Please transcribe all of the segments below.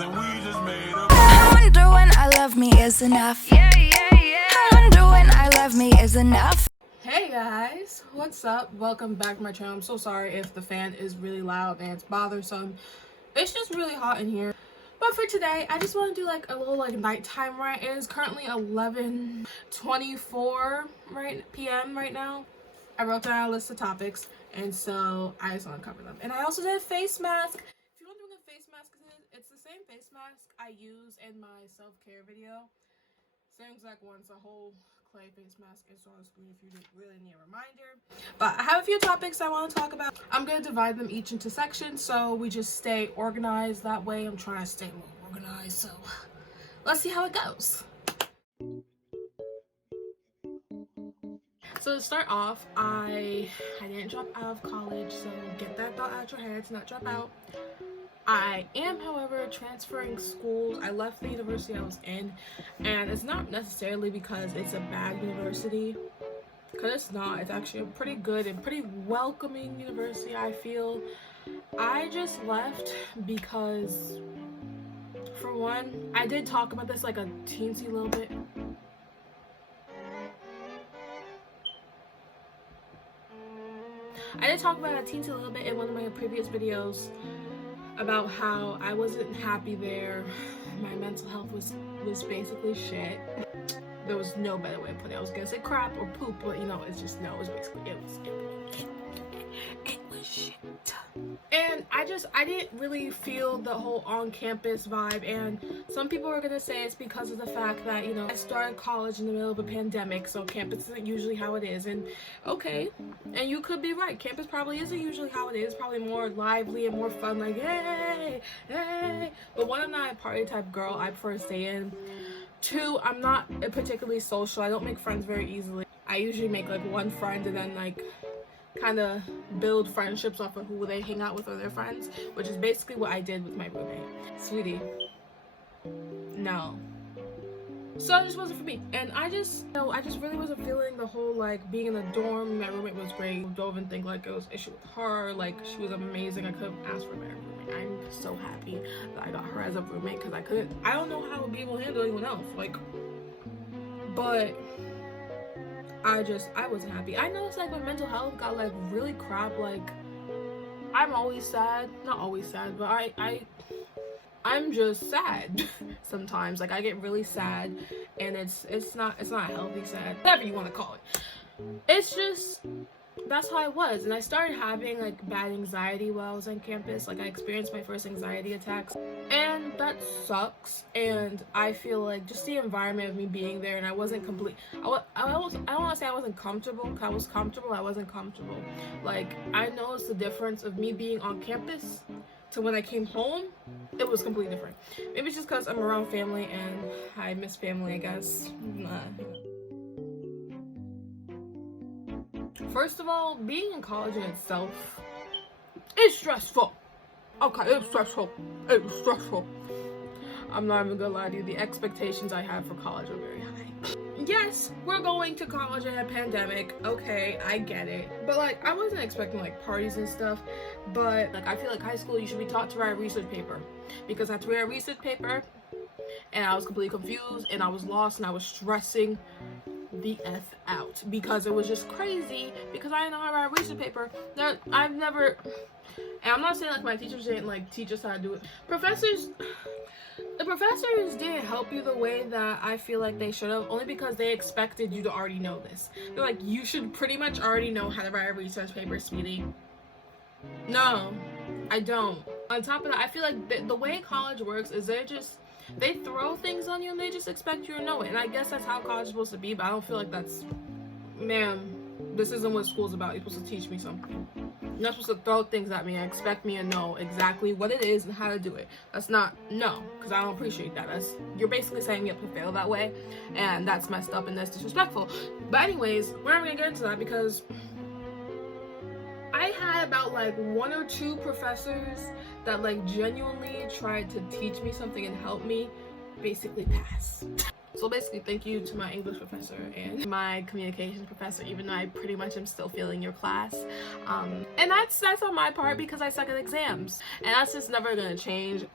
and we just made up. I wonder when I love me is enough. I wonder when I love me is enough. Hey guys, what's up? Welcome back to my channel. I'm so sorry if the fan is really loud and it's bothersome. It's just really hot in here. But for today, I just want to do like a little nighttime rant. It is currently 11:24 p.m. right now. I wrote down a list of topics, and so I just want to cover them. And I also did a face mask. If you're wondering what a face mask is, it's the same face mask I use in my self-care video. Same exact one. It's a whole clay face mask. It's on the screen if you really need a reminder. But I have a few topics I want to talk about. I'm going to divide them each into sections so we just stay organized that way. I'm trying to stay a little organized, so let's see how it goes. So to start off, I didn't drop out of college, so get that thought out your head to not drop out. I am, however, transferring schools. I left the university I was in, and it's not necessarily because it's a bad university, because it's not. It's actually a pretty good and pretty welcoming university, I feel. I just left because, for one, I did talk about this like a teensy little bit. I did talk about it a teensy little bit in one of my previous videos about how I wasn't happy there. My mental health was basically shit. There was no better way to put it. I was gonna say crap or poop, but you know, it's just no. It was basically it was shit. And I didn't really feel the whole on-campus vibe, and some people are gonna say it's because of the fact that, you know, I started college in the middle of a pandemic, so campus isn't usually how it is. And okay, and you could be right, campus probably isn't usually how it is, probably more lively and more fun, like yay, yay. But one, I'm not a party type girl, I prefer to stay in. Two, I'm not particularly social. I don't make friends very easily. I usually make like one friend and then like kind of build friendships off of who they hang out with or their friends, which is basically what I did with my roommate. Sweetie, no. So it just wasn't for me, and I just really wasn't feeling the whole like being in the dorm. My roommate was great. Don't even think like it was an issue with her. Like, she was amazing. I couldn't ask for a better roommate. I'm so happy that I got her as a roommate, because I don't know how I would be able to handle anyone else, like, but I wasn't happy. I noticed like my mental health got like really crap. Like, I'm always sad, not always sad, but I'm just sad sometimes. Like, I get really sad, and it's not healthy sad, whatever you want to call it. It's just, that's how I was. And I started having like bad anxiety while I was on campus. Like, I experienced my first anxiety attacks, and that sucks. And I feel like just the environment of me being there, and I wasn't complete. I don't want to say I wasn't comfortable, because I was comfortable. I wasn't comfortable. Like, I noticed the difference of me being on campus to when I came home. It was completely different. Maybe it's just because I'm around family and I miss family, I guess. First of all, being in college in itself is stressful. Okay, it's stressful. It's stressful. I'm not even gonna lie to you. The expectations I have for college are very high. Yes, we're going to college in a pandemic. Okay, I get it. But like, I wasn't expecting like parties and stuff. But like, I feel like high school, you should be taught to write a research paper, because I had to write a research paper, and I was completely confused, and I was lost, and I was stressing the F out, because it was just crazy, because I didn't know how to write a research paper. I've never, and I'm not saying like my teachers didn't like teach us how to do it. The professors didn't help you the way that I feel like they should have, only because they expected you to already know this. They're like, you should pretty much already know how to write a research paper, sweetie. No, I don't. On top of that, I feel like the way college works is they throw things on you and they just expect you to know it. And I guess that's how college is supposed to be, but I don't feel like that's, ma'am, this isn't what school's about. You're supposed to teach me something. You're not supposed to throw things at me and expect me to know exactly what it is and how to do it. That's not, no, because I don't appreciate that. You're basically setting me up to fail that way, and that's messed up and that's disrespectful. But anyways, we're not gonna get into that, because I had about like 1 or 2 professors that like genuinely tried to teach me something and help me basically pass. So basically, thank you to my English professor and my communications professor, even though I pretty much am still failing your class. And that's on my part because I suck at exams, and that's just never gonna change.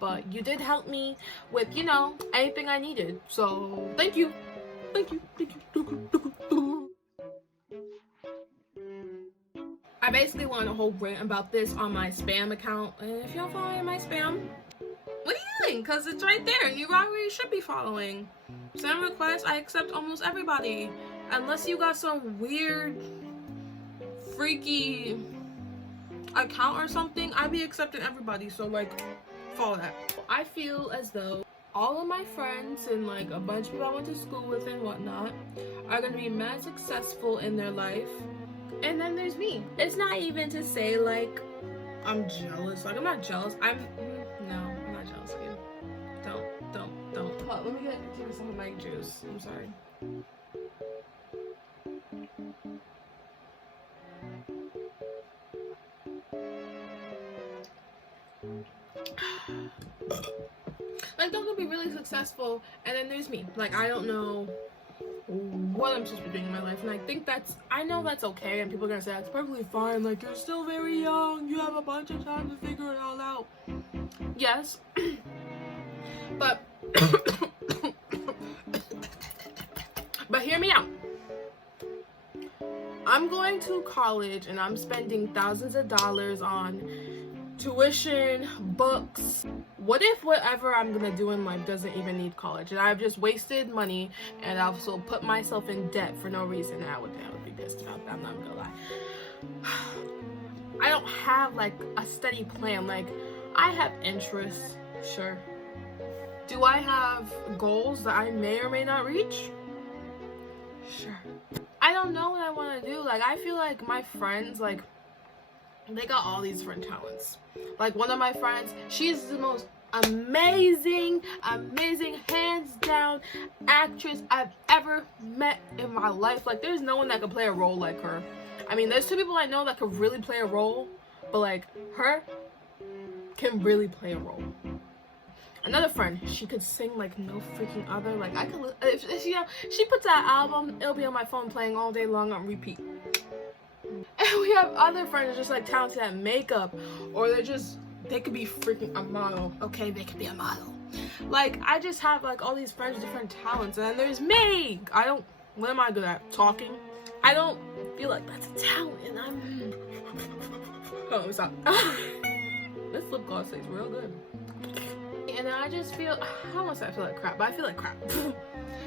But you did help me with, you know, anything I needed. So thank you, thank you, thank you. I basically went a whole rant about this on my spam account, and if you don't follow me in my spam, what are you doing? Because it's right there, and you already should be following. Send requests, I accept almost everybody. Unless you got some weird, freaky account or something, I be accepting everybody, so like, follow that. I feel as though all of my friends and like a bunch of people I went to school with and whatnot are gonna be mad successful in their life. And then there's me. It's not even to say like I'm jealous. Like, I'm not jealous. I'm not jealous of you. Don't. Hold on, let me take some of my juice. I'm sorry. Like, they're gonna be really successful, and then there's me. Like, I don't know what I'm supposed to be doing in my life, and I know that's okay, and people are gonna say that's perfectly fine, like, you're still very young, you have a bunch of time to figure it all out. Yes. But but hear me out. I'm going to college and I'm spending thousands of dollars on tuition, books. What if whatever I'm gonna do in life doesn't even need college, and I've just wasted money and I've also put myself in debt for no reason? And I would be pissed about that, I'm not gonna lie. I don't have like a steady plan. Like, I have interests, sure. Do I have goals that I may or may not reach? Sure. I don't know what I want to do. Like, I feel like my friends, like, they got all these different talents. Like, one of my friends, she's the most amazing, hands down actress I've ever met in my life. Like, there's no one that could play a role like her. I mean, there's two people I know that could really play a role, but like, her can really play a role. Another friend, she could sing like no freaking other. Like, I could, if you know, she puts out an album, it'll be on my phone playing all day long on repeat. And we have other friends just like talented at makeup, or they could be freaking a model. Okay, they could be a model. Like, I just have like all these friends with different talents, and then there's me. What am I good at? Talking. I don't feel like that's a talent, and I'm. Oh, stop. This lip gloss tastes real good. And then I just feel, I don't want to say I feel like crap, but I feel like crap.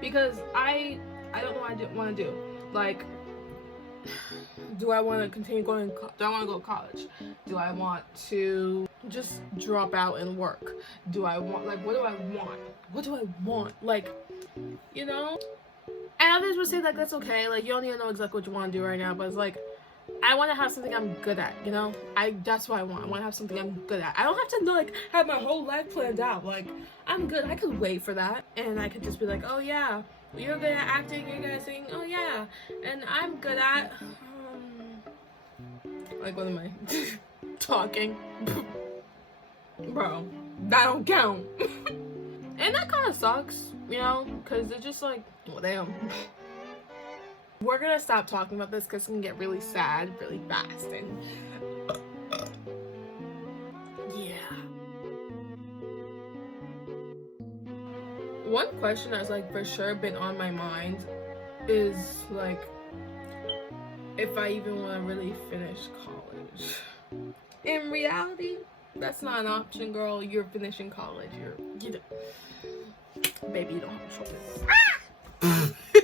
Because I don't know what I want to do. Like, do I want to continue going, do I want to go to college? Do I want to just drop out and work? Do I want, like, what do I want? What do I want? Like, you know? And others would say, like, that's okay. Like, you don't even know exactly what you want to do right now, but it's like, I want to have something I'm good at, you know? That's what I want. I want to have something I'm good at. I don't have to, like, have my whole life planned out. Like, I'm good. I could wait for that. And I could just be like, oh, yeah, you're good at acting, you're good at singing. Oh, yeah. And I'm good at, like, what am I? Talking. Bro, that don't count. And that kind of sucks, you know? Because it's just like, well, damn. We're gonna stop talking about this because it's gonna get really sad really fast, and yeah. One question that's like for sure been on my mind is like, if I even want to really finish college. In reality, that's not an option, girl. You're finishing college. Baby, you don't have a choice.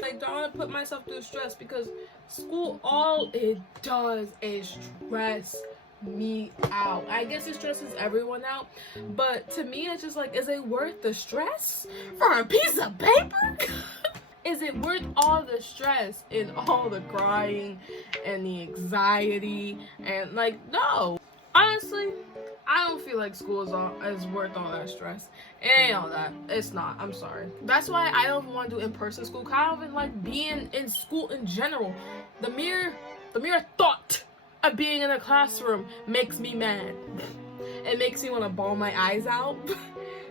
Like, don't want to put myself through stress, because school, all it does is stress me out. I guess it stresses everyone out, but to me it's just like, is it worth the stress for a piece of paper? Is it worth all the stress and all the crying and the anxiety? And like, no, honestly, I don't feel like school is worth all that stress. It ain't all that. It's not. I'm sorry. That's why I don't want to do in-person school. Cause I don't even like being in school in general. The mere thought of being in a classroom makes me mad. It makes me want to bawl my eyes out.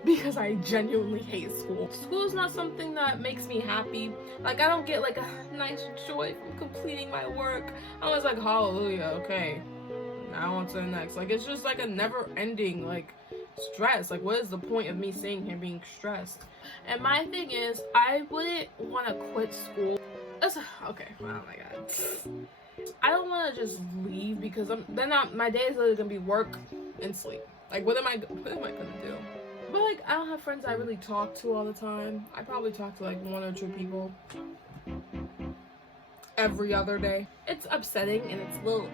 because I genuinely hate school. School is not something that makes me happy. Like, I don't get like a nice joy from completing my work. I was like, hallelujah, okay, now on to the next. Like, it's just like a never ending like stress. Like, what is the point of me sitting here being stressed? And my thing is, I wouldn't want to quit school. Okay, oh my god, I don't want to just leave because my day is literally gonna be work and sleep. Like, what am I gonna do? But like, I don't have friends I really talk to all the time. I probably talk to like 1 or 2 people every other day. It's upsetting and it's a little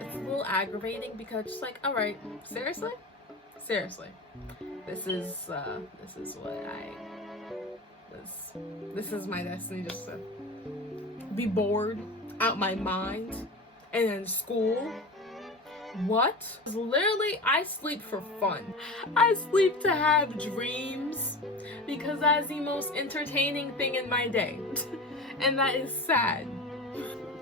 aggravating because it's like, all right, seriously, this is my destiny, just to be bored out my mind. And then school, what? Literally, I sleep for fun. I sleep to have dreams because that is the most entertaining thing in my day. And that is sad.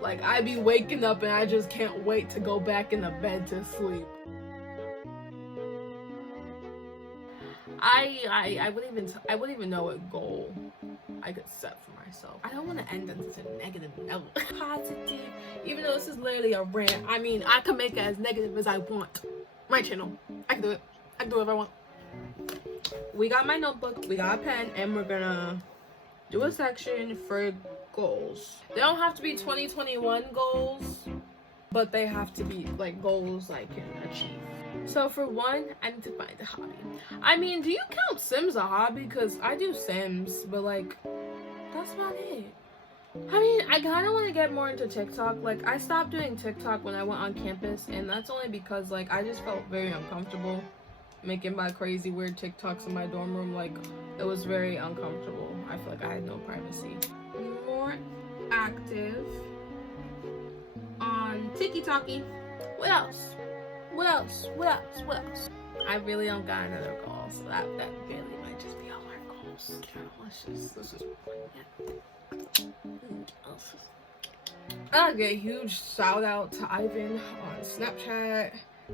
Like, I be waking up and I just can't wait to go back in the bed to sleep. I wouldn't even know what goal I could set for myself. I don't want to end on such a negative note. Positive, even though this is literally a rant. I mean, I can make it as negative as I want. My channel, I can do it. I can do whatever I want. We got my notebook, we got a pen, and we're gonna do a section for goals. They don't have to be 2021 goals, but they have to be like goals I can achieve. So for one, I need to find a hobby. I mean, do you count Sims a hobby? Because I do Sims, but like, that's about it. I mean, I kind of want to get more into TikTok. Like, I stopped doing TikTok when I went on campus, and that's only because like I just felt very uncomfortable making my crazy weird TikToks in my dorm room. Like, it was very uncomfortable. I feel like I had no privacy. More active on TikTok. What else? I really don't got another goal, so that really might just be all our goals. Let's just I'll get a huge shout out to Ivan on Snapchat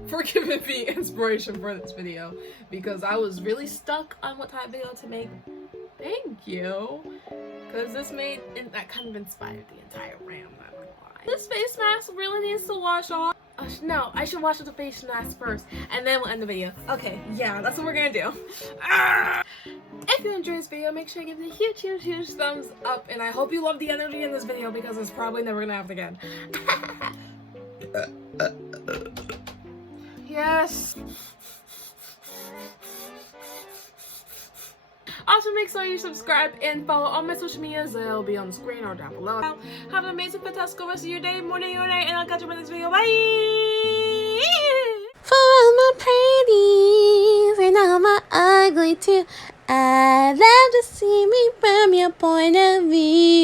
for giving me inspiration for this video, because I was really stuck on what type of video to make. Thank you, because that kind of inspired the entire rant. I'm not gonna lie. This face mask really needs to wash off. No, I should wash the face mask first, and then we'll end the video. Okay, yeah, that's what we're gonna do. If you enjoyed this video, make sure you give it a huge thumbs up, and I hope you love the energy in this video because it's probably never gonna happen again. Yes. Also, make sure you subscribe and follow all my social medias. They'll be on the screen or down below. Have an amazing, fantastic rest of your day, morning, or night, and I'll catch you in the next video. Bye! For all my pretties and all my ugly too, I'd love to see me from your point of view.